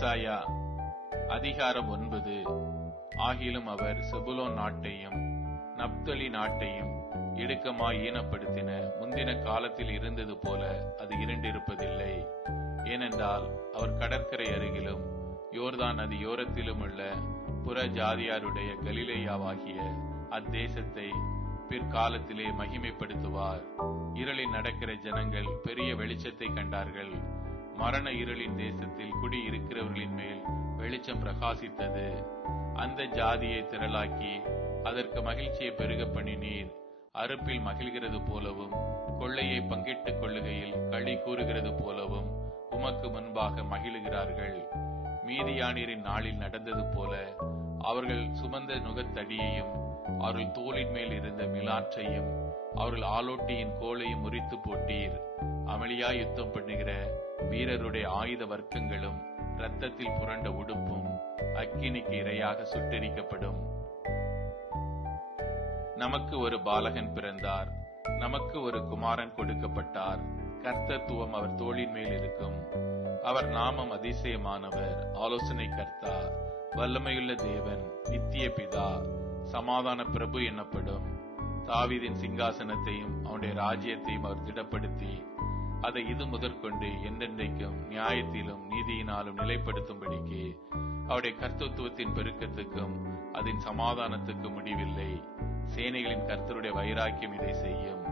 ஏசாயா அதிகாரம் 9. ஆகிலும் அவர் செபுலோன் நாட்டையும் நப்தலி நாட்டையும் இடுக்கமாய் ஈனப்படுத்தின முந்தின காலத்தில் இருந்தது போல அது இருண்டிருப்பதில்லை. ஏனென்றால் அவர் கடற்கரை அருகிலும் யோர்தான் நதி யோரத்திலும் உள்ள புற ஜாதியாருடைய கலிலேயாவாகிய அத்தேசத்தை பிற்காலத்திலே மகிமைப்படுத்துவார். இருளில் நடக்கிற ஜனங்கள் பெரிய வெளிச்சத்தை கண்டார்கள். மரண இருளின் தேசத்தில் குடி இருக்கிறவர்களின் மேல் வெளிச்சம் பிரகாசித்தது. அந்த ஜாதியை திரளாக்கி அதற்கு மகிழ்ச்சியை பெருக பண்ணினீர். அறுப்பில் மகிழ்கிறது போலவும் கொள்ளையை பங்கிட்டுக் கொள்ளுகையில் களி கூறுகிறது போலவும் உமக்கு முன்பாக மகிழுகிறார்கள். மீதியானீரின் நாளில் நடந்தது போல அவர்கள் சுமந்த நுகத்தடியையும் அவர்கள் தோளின் மேல் இருந்த மிலாற்றையும் அவர்கள் ஆலோட்டியின் கோலையும் முறித்து போட்டீர். அமளியாய் யுத்தம் பண்ணுகிற வீரருடைய ஆயுத வர்க்கங்களும் இரத்தத்தில் புரண்ட உடுப்பும் அக்கினிக்கு இரையாக சுட்டெரிக்கப்படும். நமக்கு ஒரு பாலகன் பிறந்தார், நமக்கு ஒரு குமாரன் கொடுக்கப்பட்டார். கர்த்தத்துவம் அவர் தோளின் மேல் இருக்கும். அவர் நாமம் அதிசயமானவர், ஆலோசனை கர்த்தா, வல்லமையுள்ள தேவன், நித்திய பிதா, சமாதான பிரபு எனப்படும். தாவீதின் சிங்காசனத்தையும் அவனுடைய ராஜ்யத்தையும் அவர் திடப்படுத்தி அதை இது முதற்கொண்டு என்றென்றைக்கும் நியாயத்திலும் நீதியினாலும் நிலைப்படுத்தும்படிக்கு அவருடைய கர்த்தத்துவத்தின் பெருக்கத்துக்கும் அதன் சமாதானத்துக்கும் முடிவில்லை. சேனைகளின் கர்த்தருடைய வைராக்கியம் இதை செய்யும்.